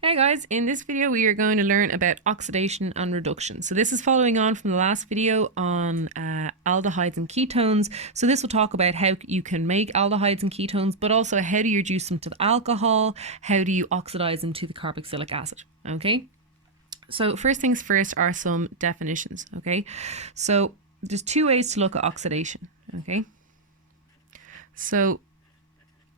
Hey guys, in this video we are going to learn about oxidation and reduction. So this is following on from the last video on aldehydes and ketones. So this will talk about how you can make aldehydes and ketones, but also how do you reduce them to the alcohol, how do you oxidize them to the carboxylic acid, okay? So first things first are some definitions, okay? So there's two ways to look at oxidation, okay? So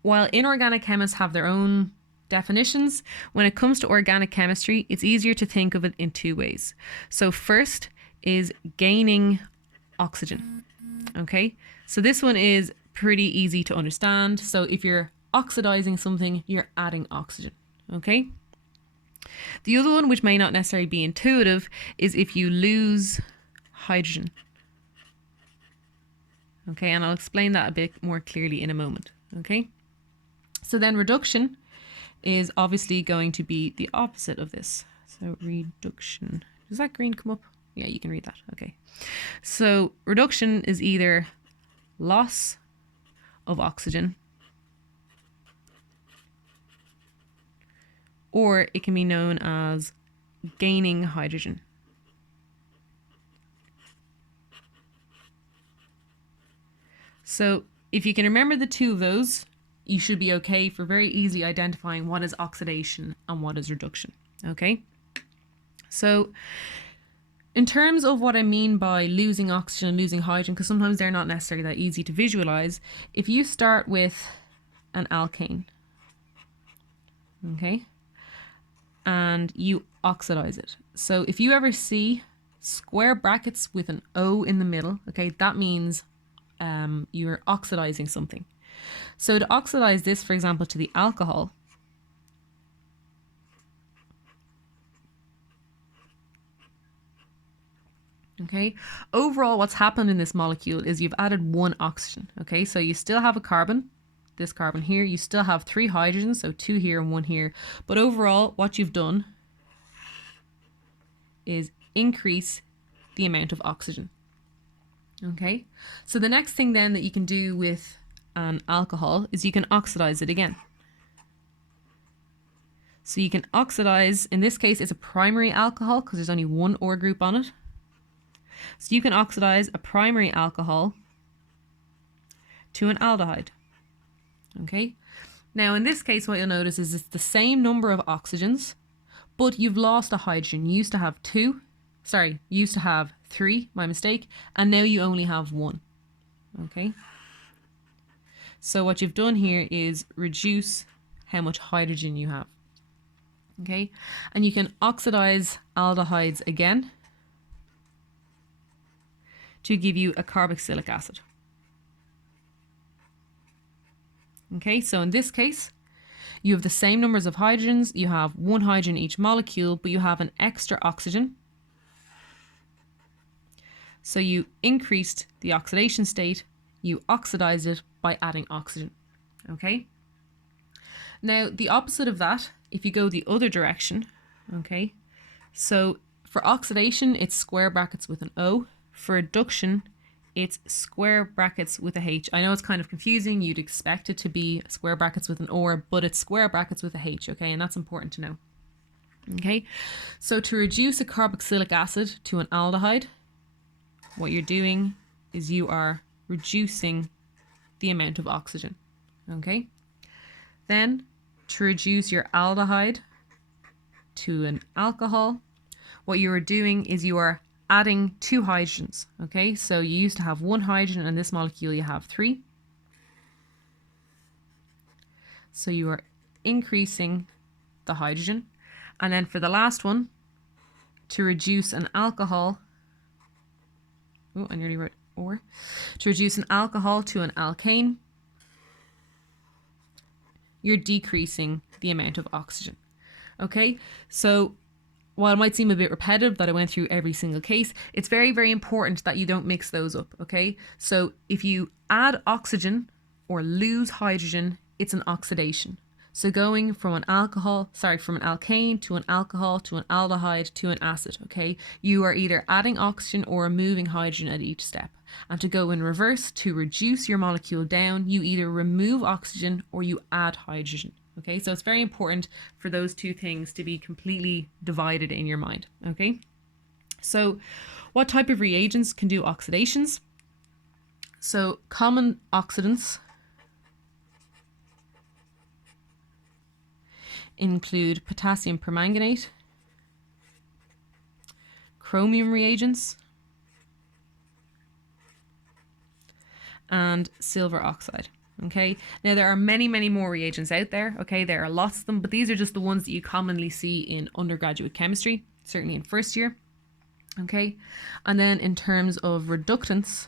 while inorganic chemists have their own definitions, when it comes to organic chemistry, it's easier to think of it in two ways. So first is gaining oxygen. Okay, so this one is pretty easy to understand. So if you're oxidizing something, you're adding oxygen. Okay, the other one, which may not necessarily be intuitive, is if you lose hydrogen. Okay, and I'll explain that a bit more clearly in a moment. Okay, so then reduction is obviously going to be the opposite of this. So reduction, does that green come up? Yeah, you can read that. Okay, so reduction is either loss of oxygen, or it can be known as gaining hydrogen. So if you can remember the two of those, you should be okay for very easily identifying what is oxidation and what is reduction. Okay, so in terms of what I mean by losing oxygen and losing hydrogen, because sometimes they're not necessarily that easy to visualize, if you start with an alkane, okay, and you oxidize it. So if you ever see square brackets with an O in the middle, okay, that means you're oxidizing something. So to oxidize this, for example, to the alcohol, okay, overall what's happened in this molecule is you've added one oxygen, okay, so you still have a carbon, this carbon here, you still have three hydrogens, so two here and one here, but overall what you've done is increase the amount of oxygen. Okay, so the next thing then that you can do with an alcohol is you can oxidize it again. So you can oxidize, in this case it's a primary alcohol because there's only one OR group on it. So you can oxidize a primary alcohol to an aldehyde. Okay, now in this case what you'll notice is it's the same number of oxygens, but you've lost a hydrogen. You used to have three, my mistake, and now you only have one. Okay, so what you've done here is reduce how much hydrogen you have. Okay, and you can oxidize aldehydes again to give you a carboxylic acid. Okay, so in this case, you have the same numbers of hydrogens, you have one hydrogen each molecule, but you have an extra oxygen. So you increased the oxidation state, you oxidized it by adding oxygen. Okay, now the opposite of that, if you go the other direction, okay, so for oxidation it's square brackets with an O, for reduction it's square brackets with a H. I know it's kind of confusing, you'd expect it to be square brackets with an OR, but it's square brackets with a H, okay, and that's important to know. Okay, so to reduce a carboxylic acid to an aldehyde, what you're doing is you are reducing the amount of oxygen. Okay, then to reduce your aldehyde to an alcohol, what you are doing is you are adding two hydrogens. Okay, so you used to have one hydrogen, and this molecule you have three, so you are increasing the hydrogen. And then for the last one, to reduce an alcohol, oh, I nearly wrote OR, to reduce an alcohol to an alkane, you're decreasing the amount of oxygen. Okay, so while it might seem a bit repetitive that I went through every single case, it's very, very important that you don't mix those up, okay? So if you add oxygen or lose hydrogen, it's an oxidation. So going from an alkane to an alcohol to an aldehyde to an acid, okay? You are either adding oxygen or removing hydrogen at each step. And to go in reverse, to reduce your molecule down, you either remove oxygen or you add hydrogen. Okay, so it's very important for those two things to be completely divided in your mind. Okay, so what type of reagents can do oxidations? So common oxidants include potassium permanganate, chromium reagents, and silver oxide. Okay, now there are many more reagents out there. Okay, there are lots of them, but these are just the ones that you commonly see in undergraduate chemistry, certainly in first year. Okay, and then in terms of reductants,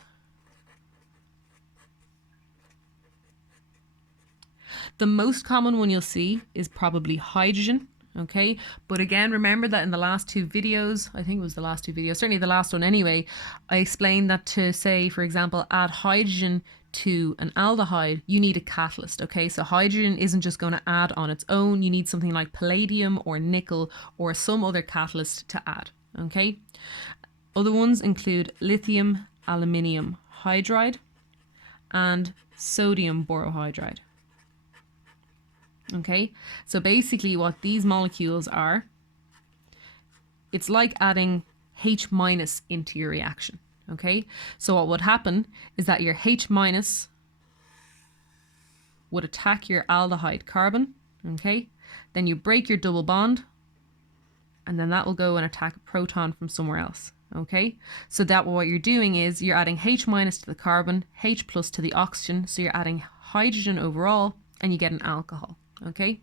the most common one you'll see is probably hydrogen. Okay, but again, remember that in the last two videos, I think it was the last two videos, certainly the last one anyway, I explained that to say, for example, add hydrogen to an aldehyde, you need a catalyst. Okay, so hydrogen isn't just going to add on its own. You need something like palladium or nickel or some other catalyst to add. Okay, other ones include lithium aluminium hydride and sodium borohydride. Okay, so basically what these molecules are, it's like adding H- into your reaction. Okay, so what would happen is that your H- would attack your aldehyde carbon. Okay, then you break your double bond, and then that will go and attack a proton from somewhere else. Okay, so that what you're doing is you're adding H- to the carbon, H+ to the oxygen, so you're adding hydrogen overall, and you get an alcohol. Okay,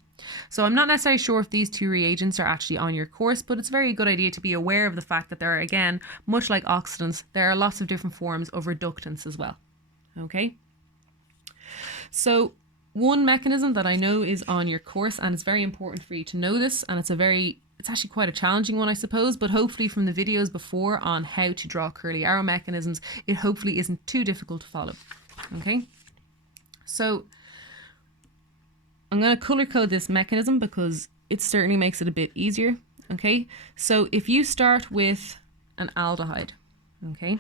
so I'm not necessarily sure if these two reagents are actually on your course, but it's a very good idea to be aware of the fact that there are, again, much like oxidants, there are lots of different forms of reductants as well. Okay, so one mechanism that I know is on your course, and it's very important for you to know this, and it's actually quite a challenging one, I suppose, but hopefully from the videos before on how to draw curly arrow mechanisms, it hopefully isn't too difficult to follow. Okay, so I'm going to color code this mechanism because it certainly makes it a bit easier. Okay, so if you start with an aldehyde, okay,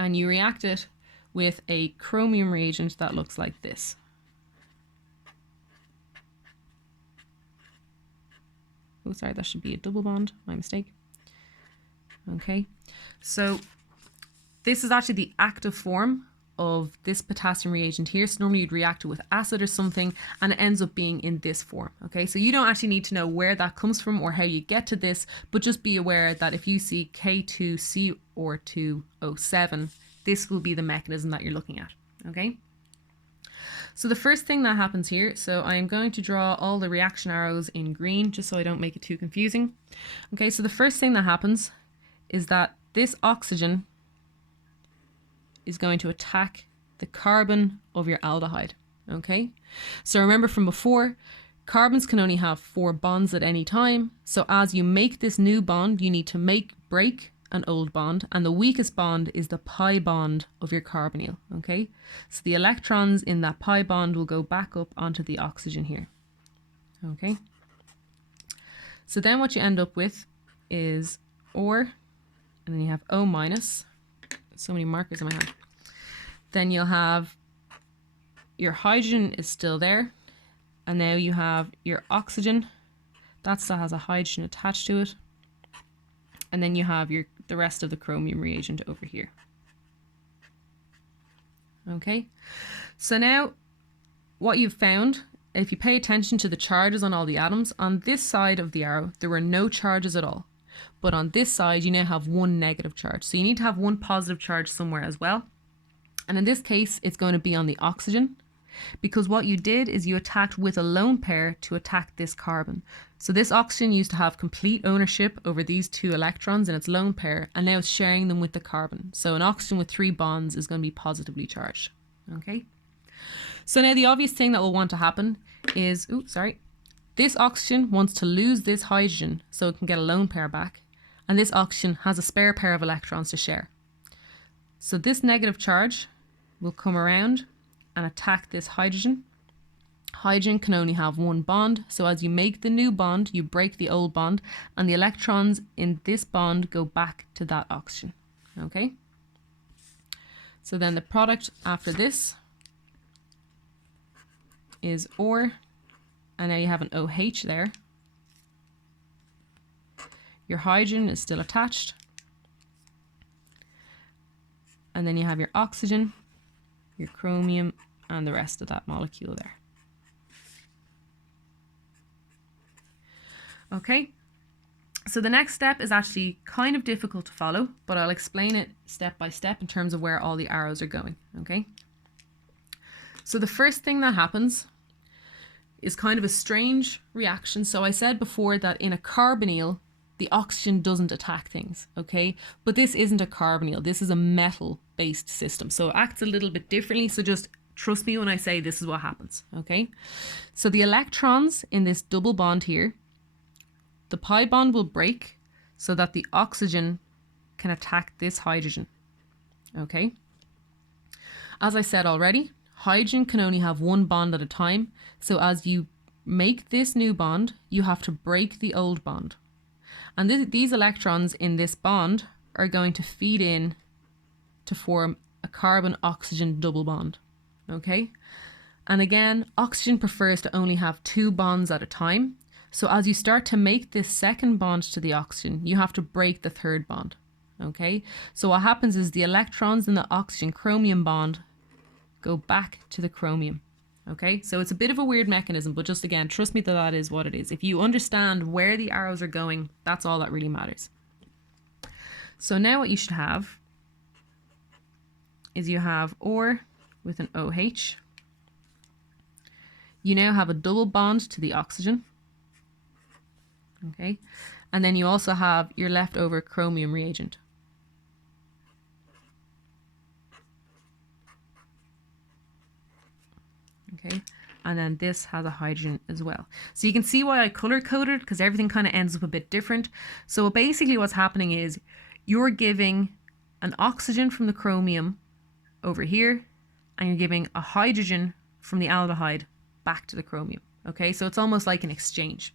and you react it with a chromium reagent that looks like this. Oh, sorry, that should be a double bond, my mistake. Okay, so this is actually the active form of this potassium reagent here. So normally you'd react it with acid or something, and it ends up being in this form. Okay, so you don't actually need to know where that comes from or how you get to this, but just be aware that if you see K2CO2O7, this will be the mechanism that you're looking at. Okay, so the first thing that happens here, so I am going to draw all the reaction arrows in green just so I don't make it too confusing. Okay, so the first thing that happens is that this oxygen is going to attack the carbon of your aldehyde. Okay, so remember from before, carbons can only have 4 bonds at any time. So as you make this new bond, you need to break an old bond, and the weakest bond is the pi bond of your carbonyl. Okay, so the electrons in that pi bond will go back up onto the oxygen here. Okay, so then what you end up with is or, and then you have O-. So many markers in my hand. Then you'll have your hydrogen is still there, and now you have your oxygen that still has a hydrogen attached to it, and then you have the rest of the chromium reagent over here. Okay, so now what you've found, if you pay attention to the charges on all the atoms, on this side of the arrow there were no charges at all. But on this side, you now have one negative charge. So you need to have one positive charge somewhere as well. And in this case, it's going to be on the oxygen, because what you did is you attacked with a lone pair to attack this carbon. So this oxygen used to have complete ownership over these 2 electrons in its lone pair, and now it's sharing them with the carbon. So an oxygen with 3 bonds is going to be positively charged. Okay. So now the obvious thing that will want to happen is, this oxygen wants to lose this hydrogen so it can get a lone pair back, and this oxygen has a spare pair of electrons to share. So this negative charge will come around and attack this hydrogen. Hydrogen can only have 1 bond, so as you make the new bond, you break the old bond, and the electrons in this bond go back to that oxygen. Okay? So then the product after this is ore, and now you have an OH there. Your hydrogen is still attached. And then you have your oxygen, your chromium, and the rest of that molecule there. Okay, so the next step is actually kind of difficult to follow, but I'll explain it step by step in terms of where all the arrows are going, okay? So the first thing that happens is kind of a strange reaction. So I said before that in a carbonyl, the oxygen doesn't attack things, okay? But this isn't a carbonyl, this is a metal-based system. So it acts a little bit differently, so just trust me when I say this is what happens, okay? So the electrons in this double bond here, the pi bond will break so that the oxygen can attack this hydrogen, okay? As I said already, hydrogen can only have one bond at a time. So as you make this new bond, you have to break the old bond. And these electrons in this bond are going to feed in to form a carbon-oxygen double bond, okay? And again, oxygen prefers to only have two bonds at a time. So as you start to make this second bond to the oxygen, you have to break the third bond, okay? So what happens is the electrons in the oxygen-chromium bond go back to the chromium, okay? So it's a bit of a weird mechanism, but just again, trust me that that is what it is. If you understand where the arrows are going, that's all that really matters. So now what you should have is you have ore with an OH. You now have a double bond to the oxygen, okay? And then you also have your leftover chromium reagent. Okay, and then this has a hydrogen as well. So you can see why I color coded, because everything kind of ends up a bit different. So basically what's happening is you're giving an oxygen from the chromium over here, and you're giving a hydrogen from the aldehyde back to the chromium. Okay, so it's almost like an exchange.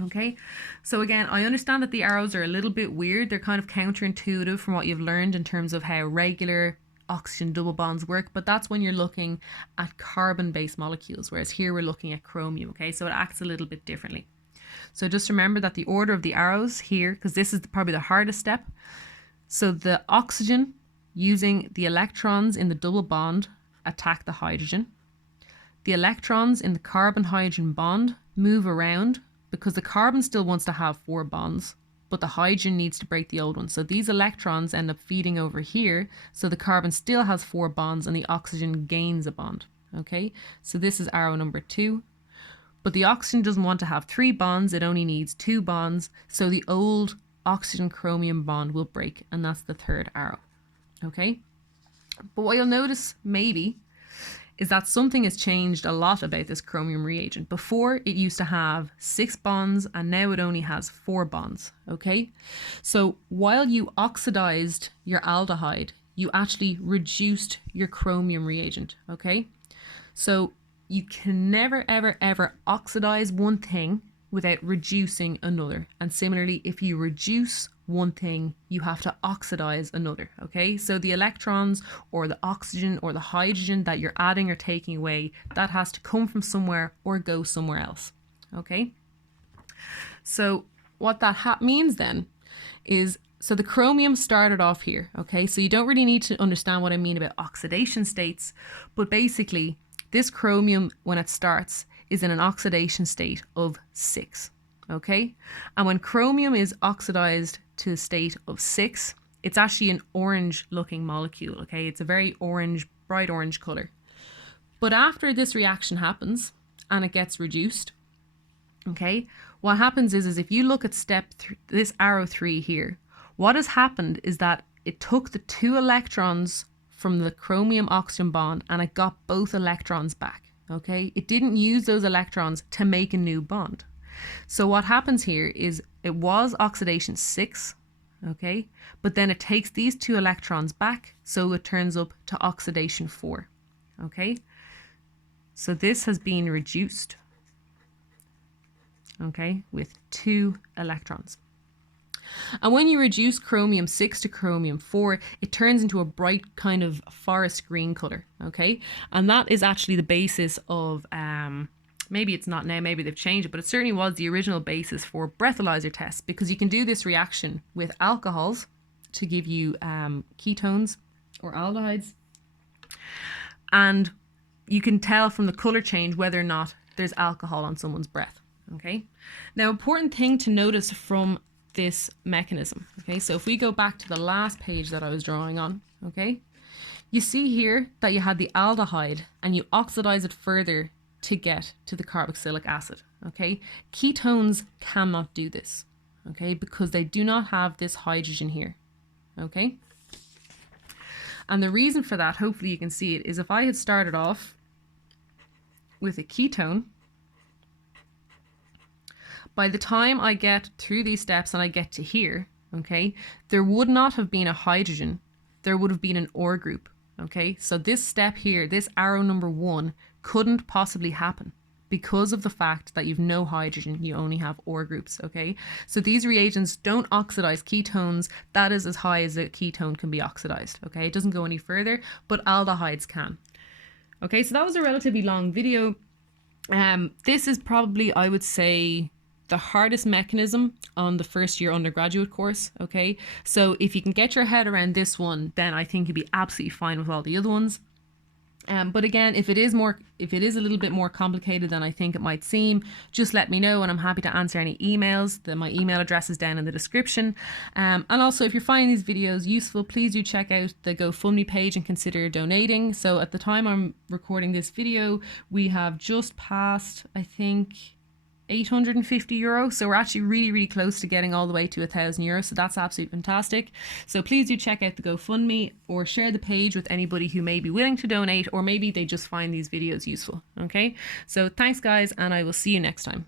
Okay, so again, I understand that the arrows are a little bit weird. They're kind of counterintuitive from what you've learned in terms of how regular oxygen double bonds work, but that's when you're looking at carbon-based molecules, whereas here we're looking at chromium, okay? So it acts a little bit differently. So just remember that the order of the arrows here, because this is probably the hardest step. So the oxygen using the electrons in the double bond attack the hydrogen. The electrons in the carbon-hydrogen bond move around because the carbon still wants to have 4 bonds, but the hydrogen needs to break the old one. So these electrons end up feeding over here, so the carbon still has 4 bonds and the oxygen gains a bond, okay? So this is arrow number 2. But the oxygen doesn't want to have 3 bonds, it only needs 2 bonds, so the old oxygen-chromium bond will break, and that's the third arrow, okay? But what you'll notice, maybe, is that something has changed a lot about this chromium reagent. Before, it used to have 6 bonds, and now it only has 4 bonds, okay? So while you oxidized your aldehyde, you actually reduced your chromium reagent, okay? So you can never, ever, ever oxidize one thing without reducing another. And similarly, if you reduce one thing, you have to oxidize another, okay? So the electrons or the oxygen or the hydrogen that you're adding or taking away, that has to come from somewhere or go somewhere else, okay? So what that means then is, so the chromium started off here, okay? So you don't really need to understand what I mean about oxidation states, but basically this chromium, when it starts, is in an oxidation state of 6, okay? And when chromium is oxidized to a state of 6, it's actually an orange looking molecule, okay? It's a very orange, bright orange color. But after this reaction happens and it gets reduced, okay, what happens is if you look at this arrow 3 here, what has happened is that it took the 2 electrons from the chromium oxygen bond and it got both electrons back, okay? It didn't use those electrons to make a new bond. So what happens here is it was oxidation 6, okay? But then it takes these 2 electrons back, so it turns up to oxidation 4, okay? So this has been reduced, okay, with 2 electrons. And when you reduce chromium 6 to chromium 4, it turns into a bright kind of forest green color, okay? And that is actually the basis of, maybe it's not now, maybe they've changed it, but it certainly was the original basis for breathalyzer tests, because you can do this reaction with alcohols to give you ketones or aldehydes. And you can tell from the color change whether or not there's alcohol on someone's breath, okay? Now, important thing to notice from this mechanism, okay, so if we go back to the last page that I was drawing on, okay, you see here that you had the aldehyde and you oxidize it further to get to the carboxylic acid, okay? Ketones cannot do this, okay, because they do not have this hydrogen here, okay? And the reason for that, hopefully you can see it, is if I had started off with a ketone, by the time I get through these steps and I get to here, okay, there would not have been a hydrogen, there would have been an OR group, okay? So this step here, this arrow number 1, couldn't possibly happen because of the fact that you've no hydrogen, you only have OR groups, okay? So these reagents don't oxidize ketones. That is as high as a ketone can be oxidized, okay? It doesn't go any further, but aldehydes can. Okay, so that was a relatively long video. This is probably, I would say, the hardest mechanism on the first year undergraduate course, okay? So if you can get your head around this one, then I think you'll be absolutely fine with all the other ones. But again, if it is a little bit more complicated than I think it might seem, just let me know and I'm happy to answer any emails. My email address is down in the description. And also, if you're finding these videos useful, please do check out the GoFundMe page and consider donating. So at the time I'm recording this video, we have just passed, I think, €850. So we're actually really, really close to getting all the way to €1,000. So that's absolutely fantastic. So please do check out the GoFundMe or share the page with anybody who may be willing to donate, or maybe they just find these videos useful. Okay, so thanks guys, and I will see you next time.